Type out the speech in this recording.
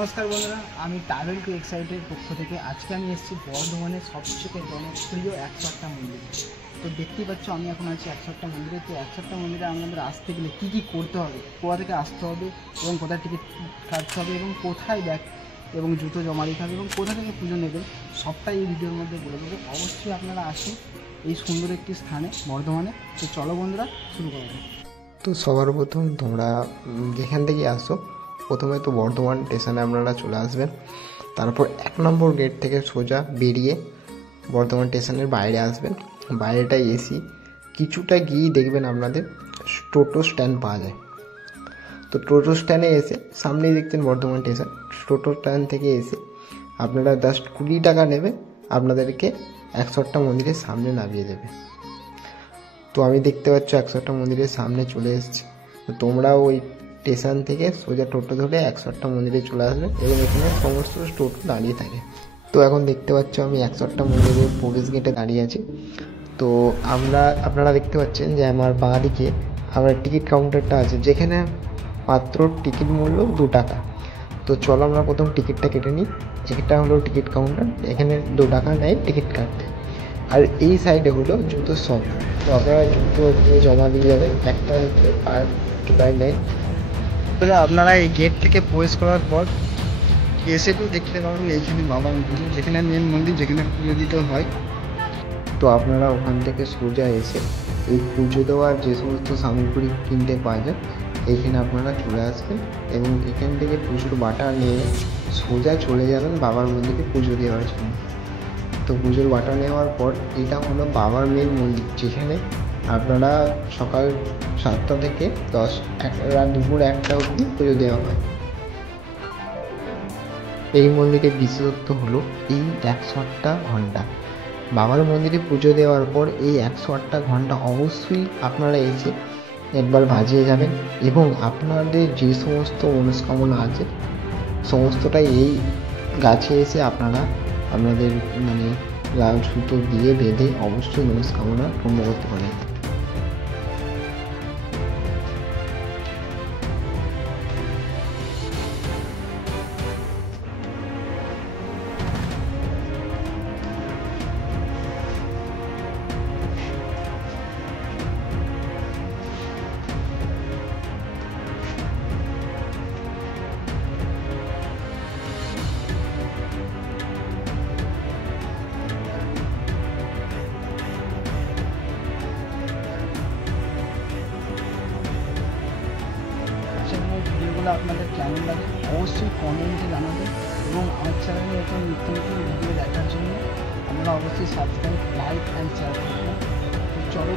নমস্কার বন্ধুরা, আমি ট্রাভেল টু এক্সাইটের পক্ষ থেকে আজকে আমি এসেছি বর্ধমানের সবচেয়ে জনপ্রিয় 108টা মন্দির। তো দেখতেই পাচ্ছ আমি এখন আছি 108টা মন্দিরে। তো 108টা মন্দিরে আমাদের আসতে গেলে কী কী করতে হবে, কোথা থেকে আসতে হবে এবং কোথায় টিকিট কাটতে হবে এবং কোথায় ব্যাগ এবং জুতো জমা দিতে হবে এবং কোথা থেকে পুজো নেবেন সবটাই এই ভিডিওর মধ্যে বলে দেবো। অবশ্যই আপনারা আসুন এই সুন্দর একটি স্থানে বর্ধমানে। তো চলো বন্ধুরা, শুরু করা যাক। তো সবার প্রথম তোমরা যেখান থেকে আসো প্রথমে তো বর্ধমান স্টেশনে আপনারা চলে আসবেন। তারপর 1 নম্বর গেট থেকে সোজা বেরিয়ে বর্ধমান স্টেশনের বাইরে আসবেন। বাইরেটা এসি কিছুটা গিয়ে দেখবেন আপনাদের টোটো স্ট্যান্ড পাওয়া যায়। তো টোটো স্ট্যান্ডে এসে সামনেই দেখছেন বর্ধমান স্টেশন। টোটো স্ট্যান্ড থেকে এসে আপনারা জাস্ট 20 টাকা নেবে, আপনাদেরকে 108টা মন্দিরের সামনে নামিয়ে দেবে। তো আমি দেখতে পাচ্ছ 108টা মন্দিরের সামনে চলে এসেছি। তো তোমরা ওই স্টেশন থেকে সোজা টোটো ধরে 108টা মন্দিরে চলে আসবে এবং এখানে সমস্ত টোটো দাঁড়িয়ে থাকে। তো এখন দেখতে পাচ্ছ আমি 108টা মন্দিরের প্রবেশ গেটে দাঁড়িয়ে আছি। তো আপনারা দেখতে পাচ্ছেন যে আমার বাঁ দিকে আমার টিকিট কাউন্টারটা আছে, যেখানে মাত্র টিকিট মূল্য 2 টাকা। তো চলো আমরা প্রথম টিকিটটা কেটে নিই। এটা হলো টিকিট কাউন্টার, এখানে 2 টাকা নেয় টিকিট কাটতে। আর এই সাইডে হলো জুতোর শপ। তো আপনারা জুতো জমা দিয়ে যাবেন, একটা আর টোটাই নেয়। আপনারা এই গেট থেকে প্রবেশ করার পর এসে তো দেখতে পাবেন এইখানে বাবা মন্দির, যেখানে মেন মন্দির, যেখানে পুজো দিতে হয়। তো আপনারা ওখান থেকে সোজা এসে এই পুজো দেওয়ার যে সমস্ত সামগ্রী কিনতে পাওয়া যায় এইখানে আপনারা চলে আসবেন এবং এখান থেকে পুজোর বাটা নিয়ে সোজা চলে যাবেন বাবার মন্দিরে পুজো দেওয়ার জন্য। তো পুজোর বাটা নেওয়ার পর এটা হলো বাবার মেন মন্দির, যেখানে আপনারা সকাল 7টা থেকে রাত দুপুর 1টা অবধি পুজো দেওয়া হয়। এই মন্দিরের বিশেষত্ব হলো এই 108টা ঘন্টা। বাবার মন্দিরে পুজো দেওয়ার পর এই 108টা ঘন্টা অবশ্যই আপনারা এসে একবার বাজিয়ে যাবেন এবং আপনাদের যে সমস্ত মনস্কামনা আছে সমস্তটাই এই গাছে এসে আপনারা আপনাদের লাল সুতো দিয়ে বেঁধে অবশ্যই মনস্কামনা পূর্ণ করতে পারেন। ভিডিওগুলো আপনাদের কেমন লাগে অবশ্যই কমেন্টে জানাবেন এবং আমার চ্যানেলে নতুন নতুন ভিডিও দেখার জন্য আপনারা অবশ্যই সাবস্ক্রাইব, লাইক অ্যান্ড শেয়ার করবেন। চলো